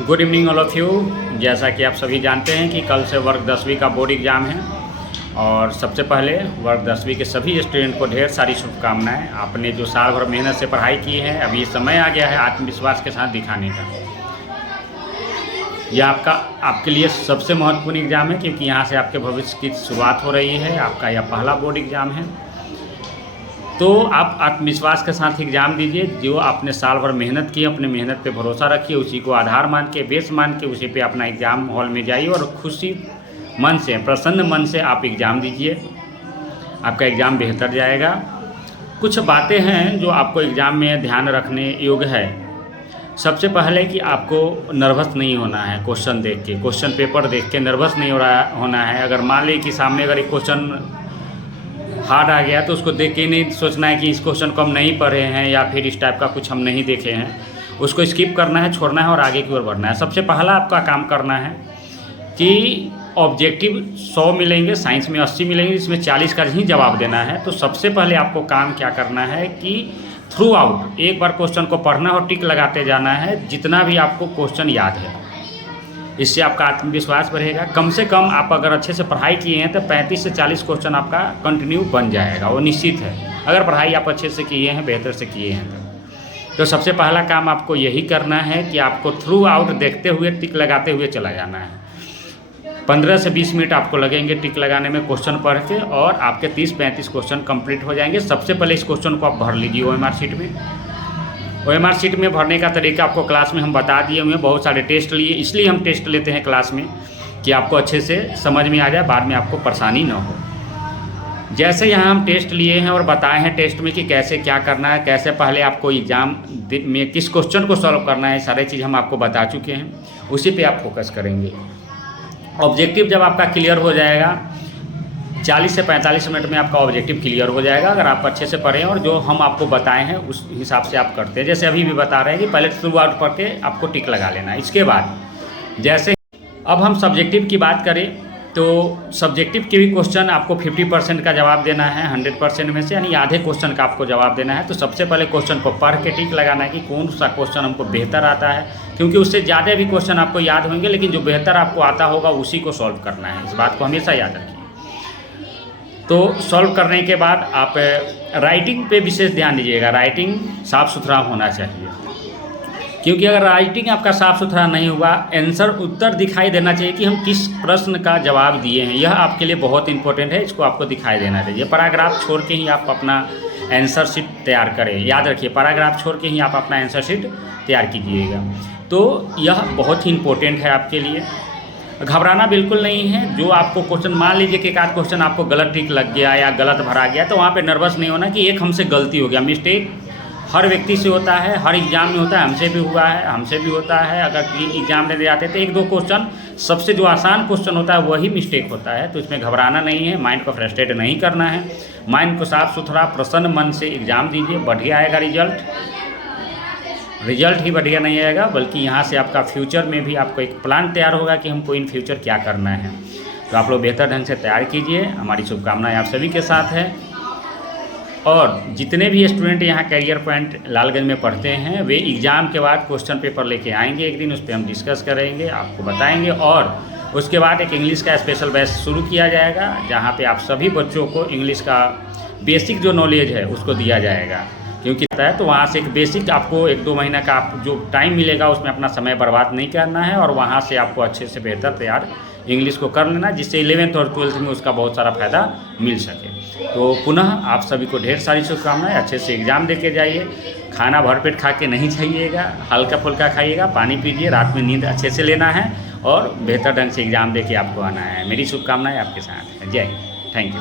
Good evening all of you. जैसा कि आप सभी जानते हैं कि कल से वर्ग 10वीं का बोर्ड एग्ज़ाम है और सबसे पहले वर्ग 10वीं के सभी स्टूडेंट को ढेर सारी शुभकामनाएं। आपने जो साल भर मेहनत से पढ़ाई की है, अभी समय आ गया है आत्मविश्वास के साथ दिखाने का। यह आपके लिए सबसे महत्वपूर्ण एग्ज़ाम है क्योंकि यहाँ से आपके भविष्य की शुरुआत हो रही है। आपका यह पहला बोर्ड एग्ज़ाम है, तो आप आत्मविश्वास के साथ एग्ज़ाम दीजिए। जो आपने साल भर मेहनत की, अपने मेहनत पे भरोसा रखिए, उसी को आधार मान के, बेस मान के उसी पे अपना एग्ज़ाम हॉल में जाइए और खुशी मन से, प्रसन्न मन से आप एग्ज़ाम दीजिए। आपका एग्ज़ाम बेहतर जाएगा। कुछ बातें हैं जो आपको एग्ज़ाम में ध्यान रखने योग्य है। सबसे पहले कि आपको नर्वस नहीं होना है। क्वेश्चन देख के, क्वेश्चन पेपर देख के नर्वस नहीं होना है। अगर मान लीजिए कि सामने अगर एक क्वेश्चन हार्ड आ गया तो उसको देख के नहीं सोचना है कि इस क्वेश्चन को हम नहीं पढ़े हैं या फिर इस टाइप का कुछ हम नहीं देखे हैं। उसको स्किप करना है, छोड़ना है और आगे की ओर बढ़ना है। सबसे पहला आपका काम करना है कि ऑब्जेक्टिव 100 मिलेंगे, साइंस में 80 मिलेंगे, इसमें 40 का ही जवाब देना है। तो सबसे पहले आपको काम क्या करना है कि थ्रू आउट एक बार क्वेश्चन को पढ़ना और टिक लगाते जाना है जितना भी आपको क्वेश्चन याद है। इससे आपका आत्मविश्वास बढ़ेगा। कम से कम आप अगर अच्छे से पढ़ाई किए हैं तो 35 से 40 क्वेश्चन आपका कंटिन्यू बन जाएगा, वो निश्चित है, अगर पढ़ाई आप अच्छे से किए हैं, बेहतर से किए हैं तो सबसे पहला काम आपको यही करना है कि आपको थ्रू आउट देखते हुए, टिक लगाते हुए चला जाना है। 15 से 20 मिनट आपको लगेंगे टिक लगाने में क्वेश्चन पढ़ के, और आपके 30-35 क्वेश्चन कंप्लीट हो जाएंगे। सबसे पहले इस क्वेश्चन को आप भर लीजिए OMR शीट में। OMR शीट में भरने का तरीका आपको क्लास में हम बता दिए हुए हैं। बहुत सारे टेस्ट लिए, इसलिए हम टेस्ट लेते हैं क्लास में कि आपको अच्छे से समझ में आ जाए, बाद में आपको परेशानी ना हो। जैसे यहाँ हम टेस्ट लिए हैं और बताए हैं टेस्ट में कि कैसे क्या करना है, कैसे पहले आपको एग्ज़ाम में किस क्वेश्चन को सॉल्व करना है, सारी चीज़ हम आपको बता चुके हैं। उसी पे आप फोकस करेंगे। ऑब्जेक्टिव जब आपका क्लियर हो जाएगा, 40 से 45 मिनट में आपका ऑब्जेक्टिव क्लियर हो जाएगा अगर आप अच्छे से पढ़ें और जो हम आपको बताए हैं उस हिसाब से आप करते हैं। जैसे अभी भी बता रहे हैं कि पहले थ्रू आउट पढ़ के आपको टिक लगा लेना है। इसके बाद जैसे अब हम सब्जेक्टिव की बात करें तो सब्जेक्टिव के भी क्वेश्चन आपको 50% का जवाब देना है 100% में से, यानी आधे क्वेश्चन का आपको जवाब देना है। तो सबसे पहले क्वेश्चन को पढ़ के टिक लगाना है कि कौन सा क्वेश्चन हमको बेहतर आता है, क्योंकि उससे ज़्यादा भी क्वेश्चन आपको याद होंगे, लेकिन जो बेहतर आपको आता होगा उसी को सॉल्व करना है। इस बात को हमेशा याद रखिए। तो सॉल्व करने के बाद आप राइटिंग पे विशेष ध्यान दीजिएगा। राइटिंग साफ़ सुथरा होना चाहिए, क्योंकि अगर राइटिंग आपका साफ़ सुथरा नहीं हुआ, आंसर उत्तर दिखाई देना चाहिए कि हम किस प्रश्न का जवाब दिए हैं। यह आपके लिए बहुत इंपॉर्टेंट है, इसको आपको दिखाई देना चाहिए। पैराग्राफ छोड़ के ही आप अपना आंसर शीट तैयार करें। याद रखिए, पैराग्राफ छोड़ के ही आप अपना आंसर शीट तैयार कीजिएगा। तो यह बहुत ही इंपॉर्टेंट है आपके लिए। घबराना बिल्कुल नहीं है। जो आपको क्वेश्चन, मान लीजिए कि एक आध क्वेश्चन आपको गलत टिक लग गया या गलत भरा गया, तो वहाँ पे नर्वस नहीं होना कि एक हमसे गलती हो गया। मिस्टेक हर व्यक्ति से होता है, हर एग्ज़ाम में होता है। हमसे भी हुआ है, हमसे भी होता है। अगर एग्ज़ाम देने जाते हैं तो 1-2 क्वेश्चन, सबसे जो आसान क्वेश्चन होता है वही मिस्टेक होता है। तो इसमें घबराना नहीं है, माइंड को फ्रस्ट्रेट नहीं करना है। माइंड को साफ़ सुथरा प्रसन्न मन से एग्ज़ाम दीजिए, बढ़िया आएगा रिजल्ट ही बढ़िया नहीं आएगा, बल्कि यहाँ से आपका फ्यूचर में भी आपको एक प्लान तैयार होगा कि हमको इन फ्यूचर क्या करना है। तो आप लोग बेहतर ढंग से तैयार कीजिए। हमारी शुभकामनाएं आप सभी के साथ है। और जितने भी स्टूडेंट यहाँ कैरियर पॉइंट लालगंज में पढ़ते हैं, वे एग्ज़ाम के बाद क्वेश्चन पेपर लेके आएंगे एक दिन, उस पर हम डिस्कस करेंगे, आपको बताएंगे। और उसके बाद एक इंग्लिश का स्पेशल बैच शुरू किया जाएगा, जहाँ पे आप सभी बच्चों को इंग्लिश का बेसिक जो नॉलेज है उसको दिया जाएगा। क्योंकि है तो वहाँ से एक बेसिक आपको 1-2 महीना का आप जो टाइम मिलेगा उसमें अपना समय बर्बाद नहीं करना है, और वहाँ से आपको अच्छे से बेहतर तैयार इंग्लिश को कर लेना, जिससे 11th और 12th में उसका बहुत सारा फ़ायदा मिल सके। तो पुनः आप सभी को ढेर सारी शुभकामनाएं। अच्छे से एग्ज़ाम दे के जाइए। खाना भरपेट खा के नहीं जाइएगा, हल्का फुल्का खाइएगा, पानी पीजिए, रात में नींद अच्छे से लेना है और बेहतर ढंग से एग्ज़ाम दे के आपको आना है। मेरी शुभकामनाएँ आपके साथ हैं। जय हिंद, थैंक यू।